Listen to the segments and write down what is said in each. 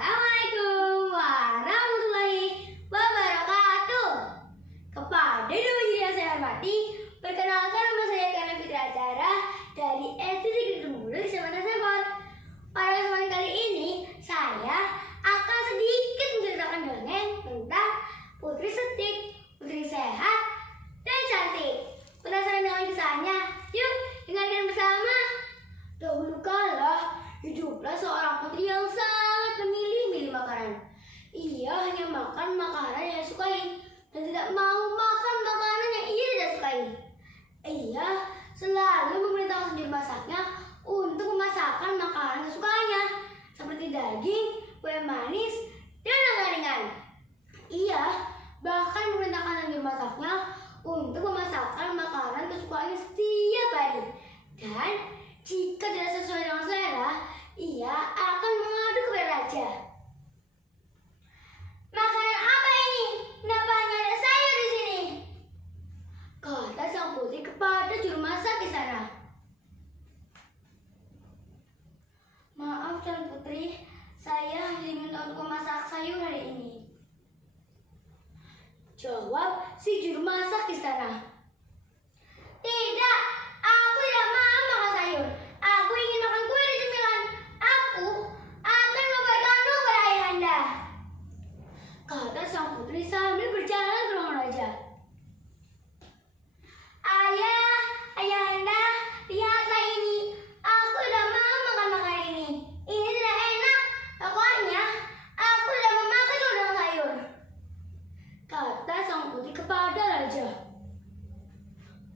Assalamualaikum warahmatullahi wabarakatuh. Kepada dulu yang saya hormati, perkenalkan nama saya Kana Fitri Acara dari SD Negeri Temuruk, Kecamatan Sempor. Pada kesempatan kali ini, saya akan sedikit menceritakan dongeng tentang Putri Setik, Putri Sehat dan Cantik. Penasaran dengan kisahnya? Yuk, dengarkan bersama. Dahulu kala, hiduplah seorang putri yang sangat memilih-milih makanan. Ia hanya makan makanan yang disukai dan tidak mau makan makanan yang ia tidak sukai. Ia selalu memerintahkan juru masaknya untuk memasakkan makanan kesukaannya, seperti daging, kue manis, dan ringan-ringan. Ia bahkan memerintahkan juru masaknya untuk memasakkan makanan kesukaannya setiap hari. Dan jika tidak sesuai dengan selera, ia akan mengadu kepada raja. "Makanan apa ini? Kenapa hanya ada sayur di sini?" kata sang putri kepada juru masak di sana. "Maaf Tuan Putri, saya hanya diminta untuk memasak sayur hari ini," jawab si juru masak di sana. "Tidak, aku tidak mau makan sayur. Aku ingin makan kue dan cemilan. Aku akan membuatkanmu kepada ayahanda," kata sang putri sambil berjalan ke ruangan raja. Ayahanda, lihatlah ini. Aku tidak mau makan makanan ini. Ini tidak enak. Pokoknya, aku tidak mau makan dengan sayur," kata sang putri kepada raja.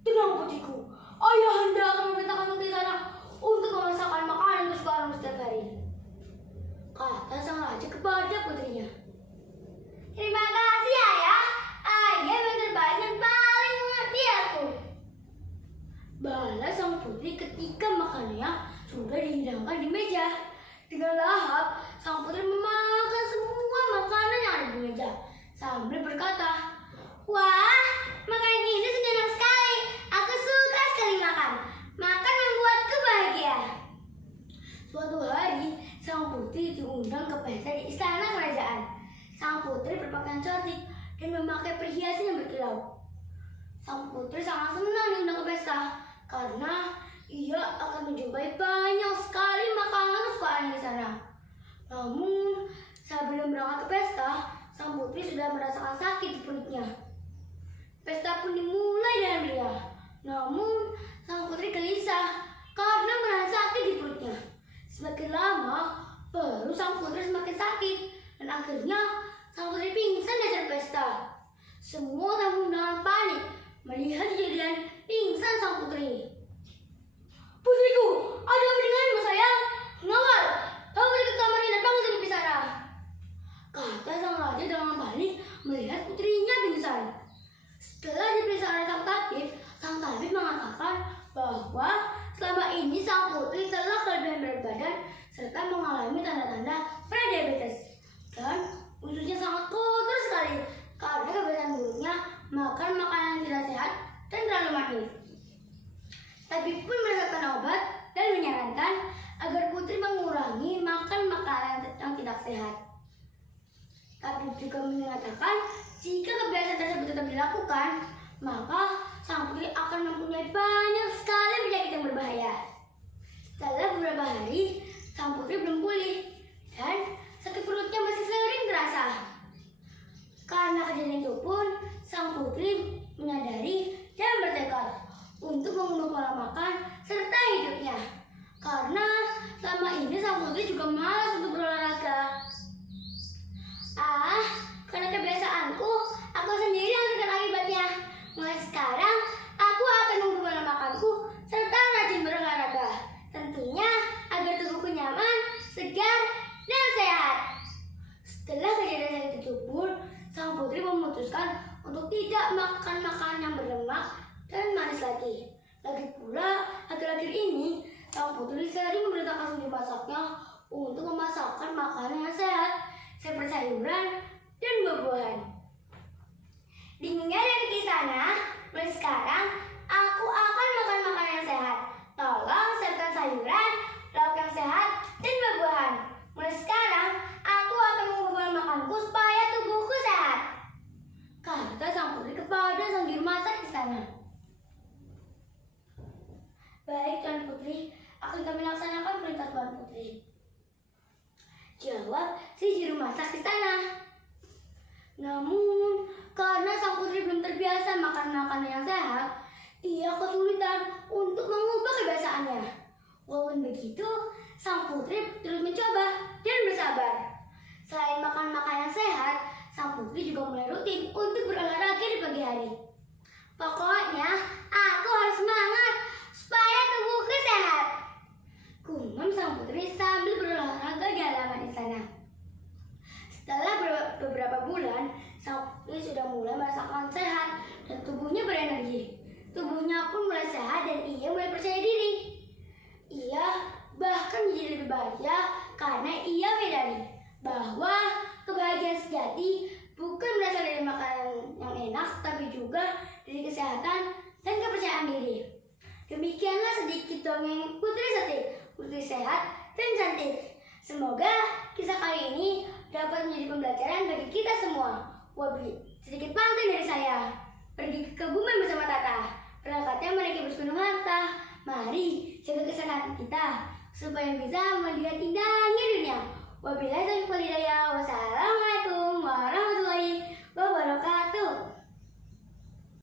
"Tenang putriku, ayahanda akan memerintahkan putri sana untuk memasakkan makanan kesukaanmu setiap hari," kata sang raja kepada putrinya. "Terima kasih ayah. Ayah yang terbaik dan paling mengerti aku," balas sang putri ketika makanannya sudah dihidangkan di meja. Dengan lahap, sang putri memakan semua makanan yang ada di meja sambil berkata, "Wah, makanan ini sudah enak sekali. Aku suka sekali makan. Makan membuatku bahagia." Suatu hari, sang putri diundang ke pesta di istana kerajaan. Sang putri berpakaian cantik dan memakai perhiasan yang berkilau. Sang putri sangat senang diundang ke pesta karena ia akan menjumpai banyak sekali makanan kesukaannya di sana. Namun, sebelum berangkat ke pesta, sang putri sudah merasakan sakit di perutnya. Pesta pun dimulai dengan meriah. Namun, sang putri gelisah karena merasa sakit di perutnya. Semakin lama, baru sang putri semakin sakit dan akhirnya sang putri pingsan di acara pesta. Semua tamu undangan panik melihat kejadian pingsan sang putri. "Putriku, ada apa denganmu sayang? Ngawal, kau pergi ke kamar dan bangun dari sana," kata sang raja dengan panik melihat putrinya pingsan. Setelah diperiksa oleh sang tabib mengatakan bahwa selama ini sang putri telah kelebihan berat badan serta mengalami tanda-tanda prediabetes dan ususnya sangat kotor sekali karena kebiasaan buruknya makan makanan yang tidak sehat dan terlalu manis. Tabib pun meresepkan obat dan menyarankan agar putri mengurangi makan makanan yang tidak sehat. Tabib juga mengatakan jika kebiasaan tersebut tetap dilakukan, maka sang putri akan mempunyai banyak sekali penyakit yang berbahaya. Setelah beberapa hari, sang putri belum pulih dan sakit perutnya masih sering terasa. Karena kejadian itu pun, sang putri menyadari dan bertekad untuk mengubah pola makan serta hidupnya. Karena selama ini sang putri juga malas untuk berolahraga. Karena kebiasaanku, aku sendiri yang terkena akibatnya. Mulai sekarang, aku akan mengubah pola makanku serta rajin berolahraga. Tentunya agar tubuhku nyaman, segar, dan sehat. Setelah kejadian sakit itu pun, sang putri memutuskan untuk tidak makan makanan yang berlemak dan manis lagi. Lagi pula, akhir-akhir ini, sang putri sering memerintahkan juru masaknya untuk memasakkan makanan yang sehat, seperti sayuran dan buah-buahan. Dengar dari kisahnya, mulai sekarang aku akan makan makanan yang sehat. Tolong siapkan sayuran, lauk yang sehat, dan buah-buahan. Mulai sekarang, aku jawab si juru masak istana. Namun, karena sang putri belum terbiasa makan makanan yang sehat, ia kesulitan untuk mengubah kebiasaannya. Walaupun begitu, sang putri terus mencoba dan bersabar. Selain makan makanan yang sehat, sang putri juga mulai rutin untuk berolahraga di pagi hari. Pokoknya, aku harus semangat supaya tubuhku sehat, gumam sang putri sambil berolahraga di halaman istana. Setelah beberapa bulan, sang putri sudah mulai merasakan sehat dan tubuhnya berenergi. Tubuhnya pun mulai sehat dan ia mulai percaya diri. Ia bahkan menjadi lebih bahagia karena ia menyadari bahwa kebahagiaan sejati bukan berasal dari makanan yang enak, tapi juga dari kesehatan dan kepercayaan diri. Demikianlah sedikit dongeng Putri Setik, putri sehat dan cantik. Semoga kisah kali ini dapat menjadi pembelajaran bagi kita semua. Sedikit pantun dari saya. Pergi ke kebumen bersama Tata, berangkatnya menaiki bus gunung harta. Mari jaga kesehatan kita supaya bisa melihat indahnya dunia. Wabillahi taufiq wal hidayah. Wassalamualaikum warahmatullahi wabarakatuh.